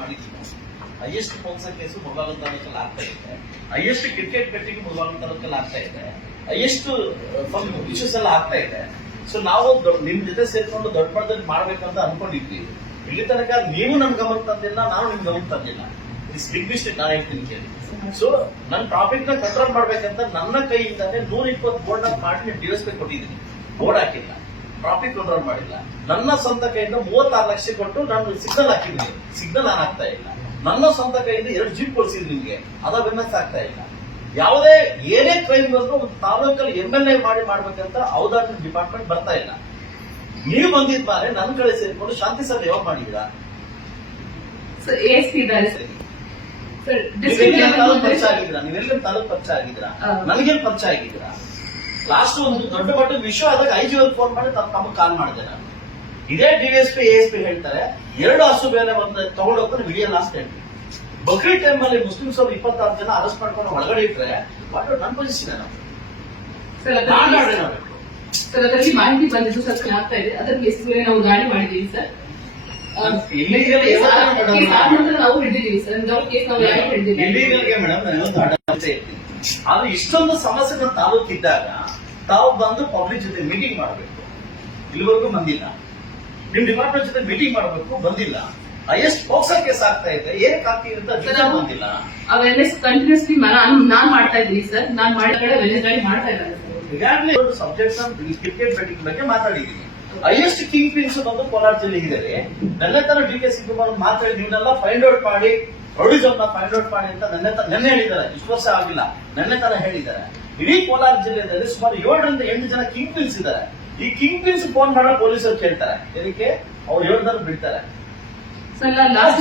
ಮಾಡಿದ್ದೀವಿ. Highest POCSO case Mulbagal ತಾಲೂಕಲ್ಲಿ ಆಗ್ತಾ ಇದೆ, ಹೈಯೆಸ್ಟ್ ಕ್ರಿಕೆಟ್ ಬೆಟ್ಟಿಂಗ್ ಮುಳಬಾಗಿಲು ತಾಲೂಕಲ್ಲಿ ಆಗ್ತಾ ಇದೆ, ಹೈಯೆಸ್ಟ್ ಇಶ್ಯೂಸ್ ಎಲ್ಲ ಆಗ್ತಾ ಇದೆ. ಸೊ ನಾವು ನಿಮ್ ಜೊತೆ ಸೇರ್ಕೊಂಡು ದೊಡ್ಡ ಮಟ್ಟದಲ್ಲಿ ಮಾಡ್ಬೇಕಂತ ಅನ್ಕೊಂಡಿದ್ವಿ. ಇಲ್ಲಿ ತನಕ ನೀವು ನನ್ ಗಮನ ತಂದಿಲ್ಲ, ನಾನು ನಿಮ್ ಗಮನ ತಂದಿಲ್ಲ. It's big mistake. ನಾನು ಹೇಳ್ತೀನಿ ಕೇಳಿ. ಸೊ ನನ್ನ ಟ್ರಾಫಿಕ್ ನ ಕಂಟ್ರೋಲ್ ಮಾಡ್ಬೇಕಂತ ನನ್ನ ಕೈಯಿಂದಾನೆ 120 ಬೋರ್ಡ್ ಮಾಡಿ ಡಿಎಸ್ಪಿ ಕೊಟ್ಟಿದ್ದೀನಿ. ಬೋರ್ಡ್ ಹಾಕಿಲ್ಲ, ಟ್ರಾಫಿಕ್ ಕಂಟ್ರೋಲ್ ಮಾಡಿಲ್ಲ. ನನ್ನ ಸ್ವಂತ ಕೈಯಿಂದ 36 ಲಕ್ಷ ಕೊಟ್ಟು ನಾನು ಸಿಗ್ನಲ್ ಹಾಕಿದ್ದೀನಿ. ಸಿಗ್ನಲ್ ಆನ್ ಆಗ್ತಾ ಇಲ್ಲ. ನನ್ನ ಸ್ವಂತ ಕೈಯಿಂದ 2 ಜೀಪ್ ಕೊಡಿಸಿದ್ವಿ ನಿಮ್ಗೆ, ಅದ ವಿಮೆನ್ಸ್ ಆಗ್ತಾ ಇಲ್ಲ. ಯಾವುದೇ ಏನೇ ಕ್ರೈಮ್ ಬಂದ್ರು ಒಂದು ತಾಲೂಕಲ್ಲಿ MLA ಮಾಡ್ಬೇಕಂತ ಔದಾರ್ಯ ಡಿಪಾರ್ಟ್ಮೆಂಟ್ ಬರ್ತಾ ಇಲ್ಲ. ನೀವು ಬಂದಿದ್ ಮಾರೆ ನನ್ನ ಕಡೆ ಸೇರ್ಕೊಂಡು ಶಾಂತಿ ಸಭೆ ಯಾವಾಗ ಮಾಡಿದ್ದೀರಾ? ತಾಲೂಕ್ ಪರಿಚಯ ಆಗಿದ್ದೀರಾ? ನೀವೆಲ್ಲ ತಾಲೂಕ್ ಪರಿಚಯ ಆಗಿದ್ದೀರಾ? ನನಗೇನು ಪರಿಚಯ ಆಗಿದ್ದೀರಾ? ಲಾಸ್ಟ್ ಒಂದು ದೊಡ್ಡ ಮಟ್ಟದ ವಿಷಯ ಆದಾಗ IG ಅವ್ರಿಗೆ ಫೋನ್ ಮಾಡಿ ತಮಗೆ ಕಾಲ್ ಮಾಡಿದೆ ನಾನು. ಇದೇ DSP ASP ಹೇಳ್ತಾರೆ 2 ಹಸು ಬೇರೆ ಒಂದು ತಗೊಂಡೋಗ್ತಾರೆ ವಿಡಿಯೋ ಲಾಸ್ಟ್ ಹೇಳ್ತೀನಿ. ಬಕ್ರೀದ್ ಟೈಮ್ ಅಲ್ಲಿ ಮುಸ್ಲಿಮ್ಸ್ ಅವರು 26 ಜನ ಅರೆಸ್ಟ್ ಮಾಡ್ಕೊಂಡು ಒಳಗಡೆ ಇಟ್ರೆ ನನ್ನ ಪೊಸಿಷನ್ ಸರ್ ಅದರಲ್ಲಿ ಮಾಹಿತಿ ಬಂದಿದ್ದು ಸರ್ ಆಗ್ತಾ ಇದೆ. ಅದಕ್ಕೆ ಎಷ್ಟು ನಾವು ಗಾಡಿ ಮಾಡಿದ್ದೀವಿ ಸರ್. ನಾವು ಹಿಡಿದಿದ್ದೀವಿ ಸರ್. ಇಲ್ಲಿಗೆ ಮೇಡಮ್ ಆದ್ರೆ ಇಷ್ಟೊಂದು ಸಮಸ್ಯೆಗಳು ತಾಲೂಕಿದ್ದಾಗ ತಾವು ಬಂದು ಪಬ್ಲಿಕ್ ಜೊತೆ ಮೀಟಿಂಗ್ ಮಾಡಬೇಕು. ಇಲ್ಲಿವರೆಗೂ ಬಂದಿಲ್ಲ. ನಿಮ್ ಡಿಪಾರ್ಟ್ಮೆಂಟ್ ಜೊತೆ ಮೀಟಿಂಗ್ ಮಾಡಬೇಕು, ಬಂದಿಲ್ಲ. ಹೈಯೆಸ್ಟ್ ಪೋಕ್ಸೋ ಕೇಸ್ ಆಗ್ತಾ ಇದೆ, ಏನಕ್ಕೆ ಆಗ್ತಿದೆ ಅಂತ ಬಂದಿಲ್ಲ. ಅವೇರ್ನೆಸ್ ಕಂಟಿನ್ಯೂಸ್ಲಿ ನಾನ್ ಮಾಡ್ತಾ ಇದ್ದೀನಿ ಸರ್. ನಾನ್ ಮಾಡಿದ ಕಡೆ ವೆಲ್ನೆಸ್ ಗಾಡಿ ಮಾಡ್ತಾ ಇದ್ದಾರೆ ಸರ್. ಈಗಾಗಲೇ ಒಂದು ಸಬ್ಜೆಕ್ಟ್ ಕ್ರಿಕೆಟ್ ಬೆಟ್ಟಿಂಗ್ ಬಗ್ಗೆ ಮಾತಾಡಿದ್ದೀನಿ. ಹೈಯೆಸ್ಟ್ ಕಿಂಗ್ ಪಿನ್ಸ್ ಬಂದು ಕೋಲಾರ ಜಿಲ್ಲೆ ಇದ್ದಾರೆ. ನೆನ್ನೆ ತರ DK ಶಿವಕುಮಾರ್ ಮಾತಾಡಿ ನೀವೆಲ್ಲ ಫೈಂಡ್ ಔಟ್ ಮಾಡಿ ರೌಡಿಸಮ್ ಫೈಂಡ್ ಔಟ್ ಮಾಡಿ ಅಂತ ನೆನ್ನೆ ಹೇಳಿದ್ದಾರೆ. ಇಷ್ಟು ವರ್ಷ ಆಗಿಲ್ಲ, ನೆನ್ನೆ ತರ ಹೇಳಿದ್ದಾರೆ. ಇಡೀ ಕೋಲಾರ ಜಿಲ್ಲೆಯಲ್ಲಿ ಸುಮಾರು 7 ರಿಂದ 8 ಜನ ಕಿಂಗ್ ಪಿನ್ಸ್ ಇದ್ದಾರೆ. ಈ ಕಿಂಗ್ ಪಿನ್ಸ್ ಫೋನ್ ಮಾಡೋ ಪೊಲೀಸರು ಕೇಳ್ತಾರೆ, ಇದಕ್ಕೆ ಅವ್ರು 7 ಜನ ಬಿಡ್ತಾರೆ. Sir last